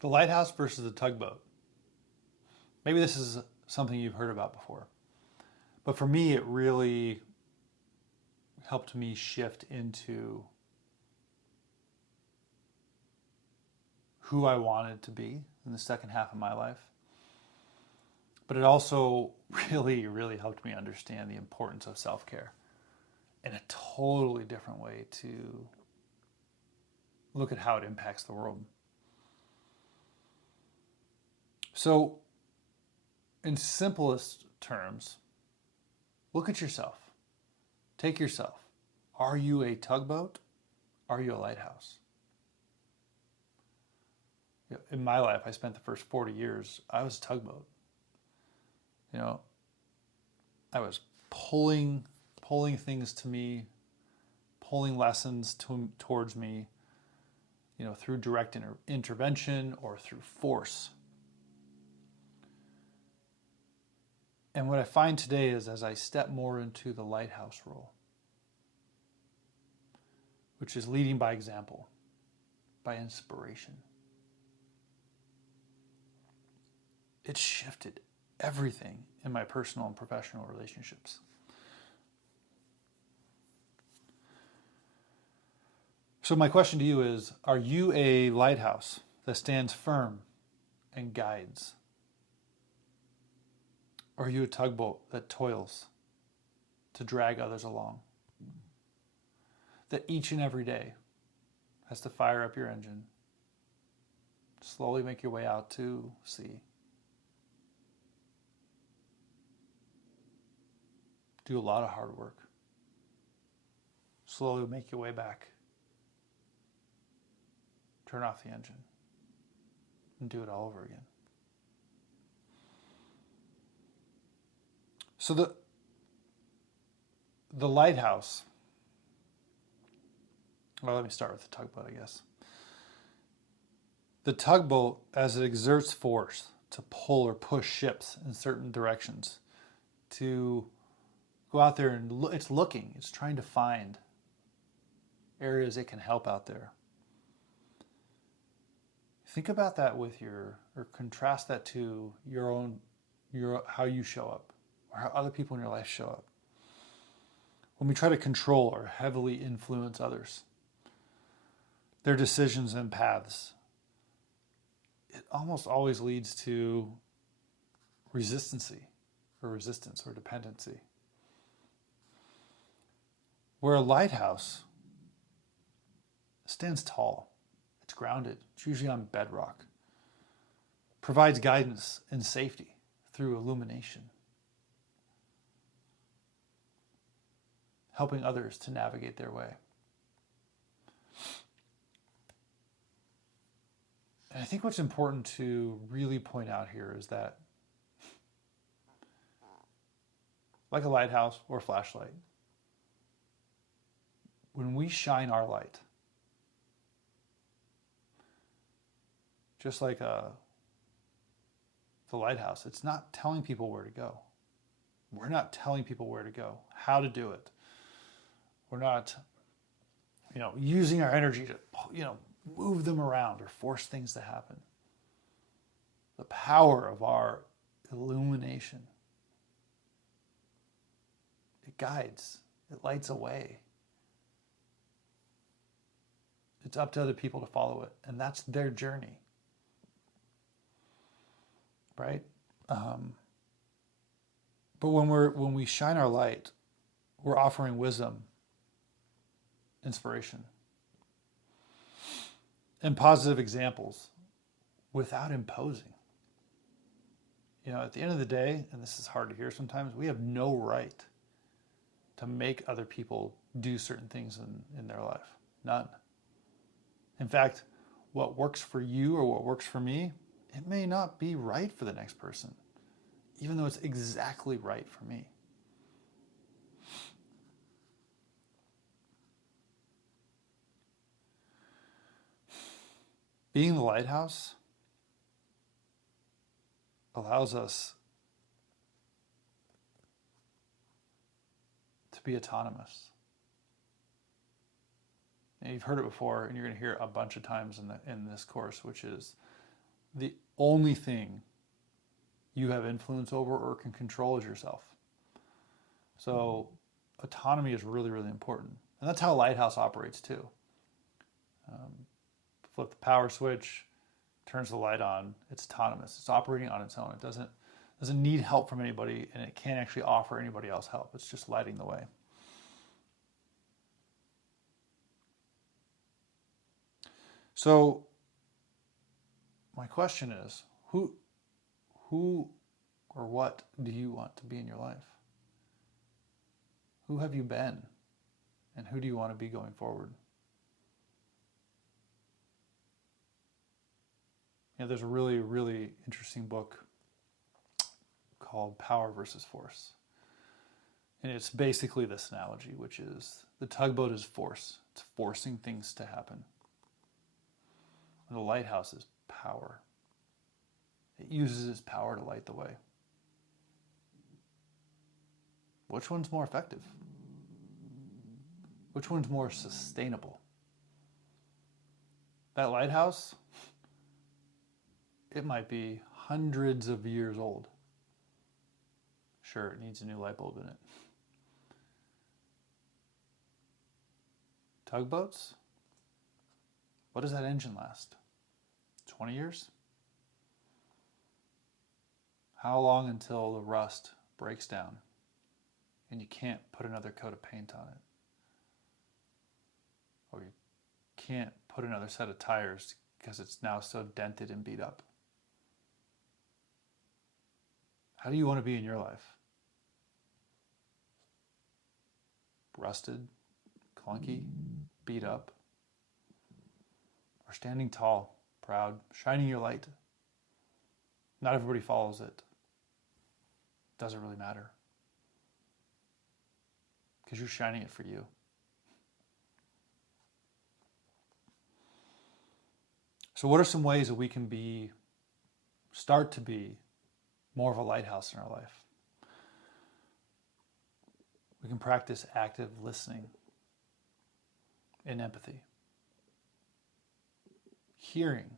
The lighthouse versus the tugboat. Maybe this is something you've heard about before. But for me, it really helped me shift into who I wanted to be in the second half of my life. But it also really, really helped me understand the importance of self-care in a totally different way to look at how it impacts the world. So, in simplest terms, look at yourself. Take yourself. Are you a tugboat? Are you a lighthouse? In my life, I spent the first 40 years, I was a tugboat. I was pulling things to me, pulling lessons towards me, through direct intervention or through force. And what I find today is as I step more into the lighthouse role, which is leading by example, by inspiration, it shifted everything in my personal and professional relationships. So my question to you is, are you a lighthouse that stands firm and guides? Or are you a tugboat that toils to drag others along? That each and every day has to fire up your engine, slowly make your way out to sea. Do a lot of hard work. Slowly make your way back. Turn off the engine and do it all over again. So the lighthouse, well, let me start with the tugboat, I guess. The tugboat, as it exerts force to pull or push ships in certain directions, to go out there and it's trying to find areas it can help out there. Think about that or contrast that to how you show up, or how other people in your life show up. When we try to control or heavily influence others, their decisions and paths, it almost always leads to resistance or dependency. Where a lighthouse stands tall, it's grounded, it's usually on bedrock, provides guidance and safety through illumination, helping others to navigate their way. And I think what's important to really point out here is that, like a lighthouse or a flashlight, when we shine our light, just like the lighthouse, it's not telling people where to go. We're not telling people where to go, how to do it. We're not, using our energy to, move them around or force things to happen. The power of our illumination, it guides, it lights a way. It's up to other people to follow it, and that's their journey, right? But when we shine our light, we're offering wisdom, inspiration, and positive examples without imposing. At the end of the day, and this is hard to hear sometimes, we have no right to make other people do certain things in their life. None. In fact, what works for you or what works for me, it may not be right for the next person, even though it's exactly right for me. Being the lighthouse allows us to be autonomous. And you've heard it before, and you're going to hear it a bunch of times in this course, which is the only thing you have influence over or can control is yourself. So autonomy is really, really important. And that's how Lighthouse operates too. Flip the power switch, turns the light on, it's autonomous. It's operating on its own. It doesn't need help from anybody, and it can't actually offer anybody else help. It's just lighting the way. So my question is, who or what do you want to be in your life? Who have you been? And who do you want to be going forward? There's a really, really interesting book called Power versus Force. And it's basically this analogy, which is the tugboat is force. It's forcing things to happen. And the lighthouse is power. It uses its power to light the way. Which one's more effective? Which one's more sustainable? That lighthouse, it might be hundreds of years old. Sure, it needs a new light bulb in it. Tugboats? What does that engine last? 20 years? How long until the rust breaks down and you can't put another coat of paint on it? Or you can't put another set of tires because it's now so dented and beat up? How do you want to be in your life? Rusted, clunky, beat up? Or standing tall, proud, shining your light? Not everybody follows it. Doesn't really matter. Because you're shining it for you. So what are some ways that we can start to be more of a lighthouse in our life? We can practice active listening and empathy. Hearing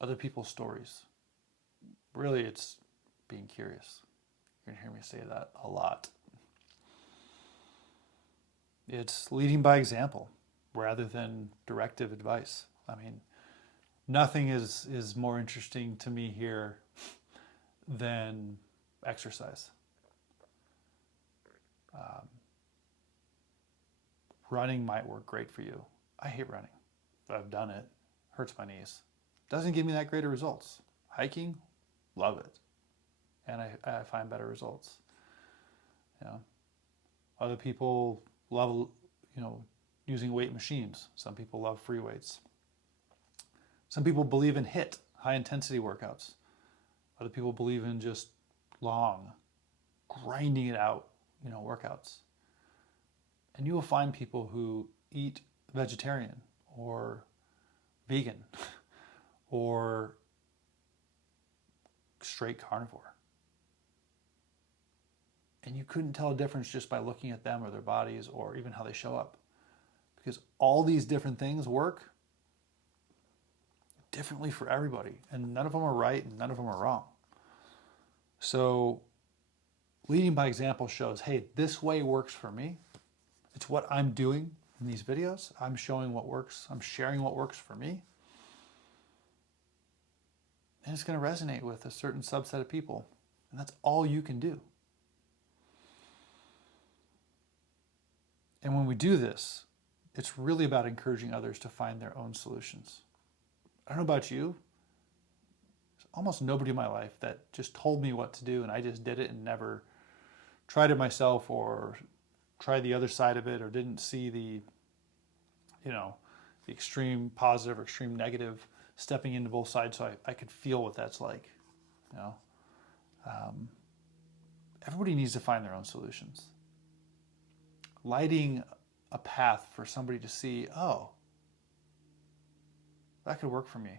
other people's stories. Really, it's being curious. You're going to hear me say that a lot. It's leading by example rather than directive advice. I mean, nothing is more interesting to me here than exercise. Running might work great for you. I hate running, but I've done it. Hurts my knees. Doesn't give me that great of results. Hiking, love it. And I find better results. Other people love, using weight machines. Some people love free weights. Some people believe in HIIT, high intensity workouts. Other people believe in just long, grinding it out, workouts. And you will find people who eat vegetarian or vegan or straight carnivore. And you couldn't tell a difference just by looking at them or their bodies or even how they show up. Because all these different things work differently for everybody. And none of them are right and none of them are wrong. So leading by example shows, hey, this way works for me. It's what I'm doing in these videos. I'm showing what works. I'm sharing what works for me. And it's going to resonate with a certain subset of people. And that's all you can do. And when we do this, it's really about encouraging others to find their own solutions. I don't know about you. There's almost nobody in my life that just told me what to do and I just did it and never tried it myself or tried the other side of it or didn't see the extreme positive or extreme negative, stepping into both sides so I could feel what that's like. Everybody needs to find their own solutions. Lighting a path for somebody to see, oh, that could work for me.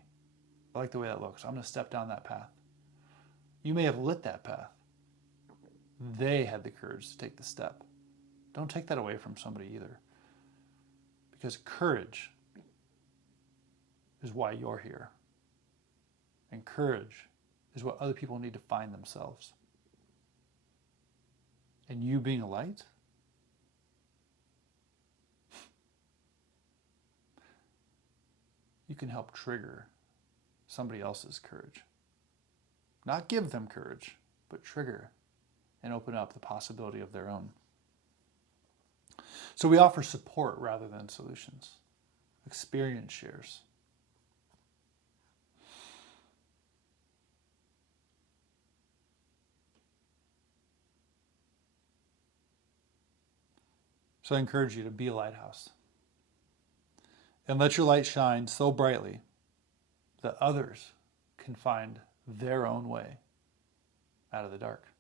I like the way that looks. I'm going to step down that path. You may have lit that path. They had the courage to take the step. Don't take that away from somebody either. Because courage is why you're here. And courage is what other people need to find themselves. And you being a light, you can help trigger somebody else's courage. Not give them courage, but trigger and open up the possibility of their own. So we offer support rather than solutions. Experience shares. So I encourage you to be a lighthouse. And let your light shine so brightly that others can find their own way out of the dark.